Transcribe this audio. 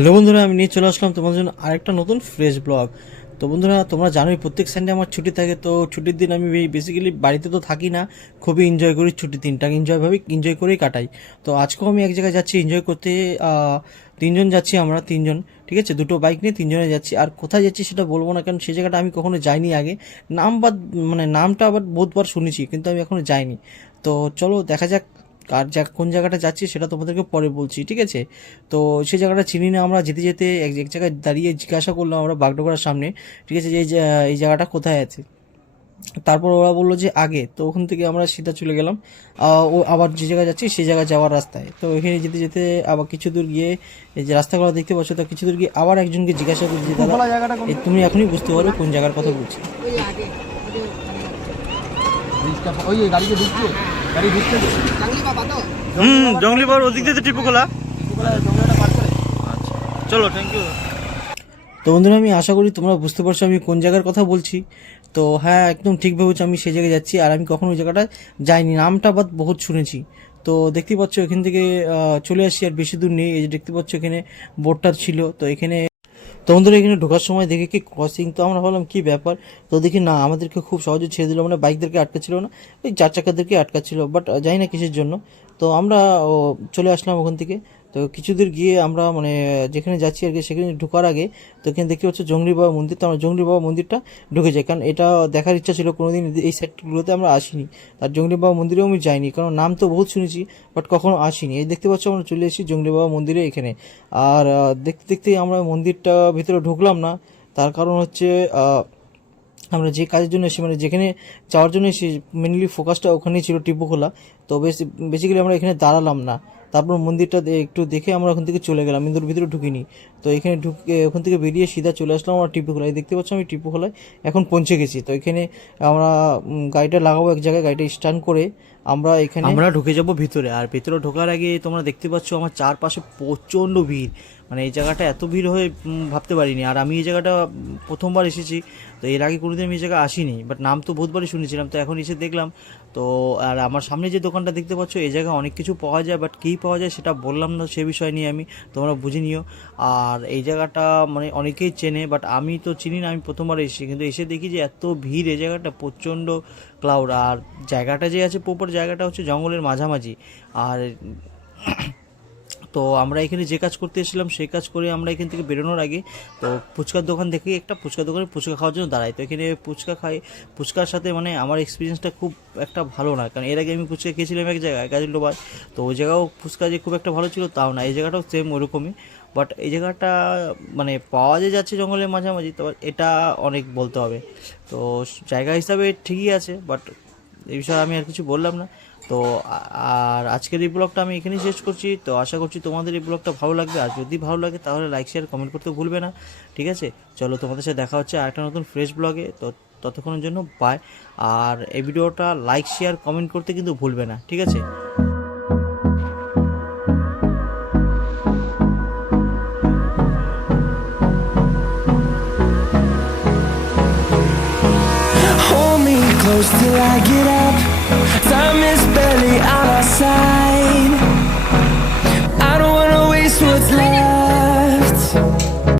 Hello বন্ধুরা, আমি নিয়ে চলে আসলাম তোমাদের জন্য আরেকটা নতুন ফ্রেশ ব্লগ। তো বন্ধুরা, তোমরা জানোই প্রত্যেক সানডে আমার ছুটি থাকে। তো ছুটির দিন আমি বেসিক্যালি বাড়িতে তো থাকি না, খুবই এনজয় করি ছুটির দিনটাকে, এনজয় করেই কাটাই। তো আজকেও আমি এক জায়গায় যাচ্ছি এনজয় করতে। তিনজন যাচ্ছি, আমরা তিনজন, ঠিক আছে, দুটো বাইক নিয়ে তিনজনে যাচ্ছি। আর কোথায় যাচ্ছি সেটা বলবো না, কারণ সেই জায়গাটা আমি কখনো যাইনি আগে। নাম বাদ মানে নামটা আবার বহুতবার শুনেছি, কিন্তু আমি এখনো যাইনি। তো চলো দেখা যাক কোন জায়গাটা যাচ্ছি সেটা তোমাদেরকে পরে বলছি, ঠিক আছে। তো সেই জায়গাটা চিনি না, আমরা যেতে যেতে এক এক জায়গায় দাঁড়িয়ে জিজ্ঞাসা করলাম আমরা বাগডোগরার সামনে, ঠিক আছে, যে এই জায়গাটা কোথায় আছে। তারপর ওরা বললো যে আগে। তো ওখান থেকে আমরা সিধা চলে গেলাম ও আবার যে জায়গায় যাচ্ছি সেই জায়গায় যাওয়ার রাস্তায়। তো এখানে যেতে যেতে আবার কিছু দূর গিয়ে এই যে রাস্তাগুলো দেখতে পাচ্ছ, তো কিছু দূর গিয়ে আবার একজনকে জিজ্ঞাসা করছি, দাদা তুমি এখনই বুঝতে পারবে কোন জায়গার কথা বলছি। জঙ্গলি পাহাড় ওদিক দিয়ে টিপুখোলা। চলো, থ্যাংক ইউ। তো বন্ধুরা, আমি আশা করি তোমরা বুঝতে পারছো আমি কোন জায়গার কথা বলছি। তো হ্যাঁ, একদম ঠিক ভেবেছো, আমি সেই জায়গায় যাচ্ছি। আর আমি কখনো ওই জায়গাটায় যাইনি, নামটা বাদ বহুত শুনেছি। তো দেখতে পাচ্ছ এখান থেকে চলে আসি, আর বেশি দূর নেই। এই যে দেখতে পাচ্ছ এখানে বোর্ডটা ছিল। তো এখানে তো বন্ধুরা, এখানে ঢোকার সময় দেখে কি ক্রসিং, তো আমরা ভাবলাম কি ব্যাপার। তো দেখি না, আমাদেরকে খুব সহজে ছেড়ে দিল, মানে বাইকদেরকে আটকাচ্ছিল না, ওই চার চাকাদেরকে আটকাচ্ছিল, বাট জানি না কিসের জন্য। তো আমরা চলে আসলাম ওখান থেকে। তো কিছু দূর গিয়ে আমরা মানে যেখানে যাচ্ছি আর কি, সেখানে ঢোকার আগে তো এখানে দেখতে পাচ্ছি জঙ্গলি বাবা মন্দির। তো আমরা জঙ্গলি বাবা মন্দিরটা ঢুকে যাই, কারণ এটা দেখার ইচ্ছা ছিল, কোনোদিন এই সাইডগুলোতে আমরা আসিনি। আর জঙ্গলি বাবা মন্দিরেও আমি যাইনি, কারণ নাম তো বহুত শুনেছি, বাট কখনো আসিনি। এই দেখতে পাচ্ছ আমরা চলে এসেছি জঙ্গলি বাবা মন্দিরে এখানে। আর দেখতে দেখতেই আমরা মন্দিরটা ভিতরে ঢুকলাম না। তার কারণ হচ্ছে আমরা যে কাজের জন্য এসেছি, মানে যেখানে যাওয়ার জন্য এসেছি, মেনলি ফোকাসটা ওখানেই ছিল, টিপুখোলা। তো বেসিক্যালি আমরা এখানে দাঁড়ালাম না। তারপর মন্দিরটা একটু দেখে আমরা ওখান থেকে চলে গেলাম, কিন্তু ভিতরে ঢুকিনি। তো এখানে ঢুকে ওখান থেকে বেরিয়ে সিধা চলে আসলাম আমরা টিপুখোলায়। দেখতে পাচ্ছ আমি টিপুখোলায় এখন পৌঁছে গেছি। তো এখানে আমরা গাড়িটা লাগাবো এক জায়গায়, গাড়িটা স্ট্যান্ড করে আমরা ঢুকে যাব ভিতরে। আর ভিতরে ঢোকার আগে তোমরা দেখতে পাচ্ছ আমার চারপাশে প্রচণ্ড ভিড়, মানে এই জায়গাটা এত ভিড় হয়ে ভাবতে পারিনি। আর আমি এই জায়গাটা প্রথমবার এসেছি, তো এর আগে কোনোদিন আমি এই জায়গায় আসিনি, বাট নাম তো বহুতবারই শুনেছিলাম। তো এখন এসে দেখলাম। তো আর আমার সামনে যে দোকানটা দেখতে পাচ্ছ, এই জায়গায় অনেক কিছু পাওয়া যায়, বাট কী পাওয়া যায় সেটা বললাম না, সে বিষয় নিয়ে আমি, তোমরা বুঝে নিও। আর এই জায়গাটা মানে অনেকেই চেনে, বাট আমি তো চিনি না, আমি প্রথমবার এসেছি। কিন্তু এসে দেখি যে এত ভিড়, এই জায়গাটা প্রচণ্ড ক্লাউড। আর জায়গাটা যে আছে প্রপার জায়গাটা হচ্ছে জঙ্গলের মাঝামাঝি। আর তো আমরা এখানে যে কাজ করতে এসেছিলাম সেই কাজ করে আমরা এখান থেকে বেরোনোর আগে তো ফুচকার দোকান দেখে একটা ফুচকার দোকানে ফুচকা খাওয়ার জন্য দাঁড়াই। তো এখানে ফুচকা খাই, ফুচকার সাথে মানে আমার এক্সপিরিয়েন্সটা খুব একটা ভালো না, কারণ এর আগে আমি ফুচকা খেয়েছিলাম এক জায়গায় গাজীর ডোবায়। তো ওই জায়গাও ফুচকা যে খুব একটা ভালো ছিল তাও না, এই জায়গাটাও সেম ওরকমই। বাট এই জায়গাটা মানে পাওয়া যে যাচ্ছে জঙ্গলের মাঝামাঝি, তো এটা অনেক বলতে হবে। তো জায়গা হিসাবে ঠিকই আছে, বাট এই বিষয়ে আমি আর কিছু বললাম না। তো আর আজকের এই ব্লগটা আমি এখানেই শেষ করছি। তো আশা করছি তোমাদের এই ব্লগটা ভালো লাগবে, আর যদি ভালো লাগে তাহলে লাইক শেয়ার কমেন্ট করতে ভুলবে না, ঠিক আছে। চলো, তোমাদের সাথে দেখা হচ্ছে আরেকটা নতুন ফ্রেশ ব্লগে। তো ততক্ষণের জন্য বাই। আর এই ভিডিওটা লাইক শেয়ার কমেন্ট করতে কিন্তু ভুলবে না, ঠিক আছে। Hold me close till I get up. Time is barely on our side. I don't wanna waste what's left.